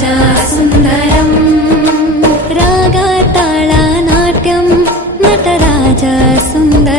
सुन्दरम् रागाताळानाट्यं नटराज सुन्दर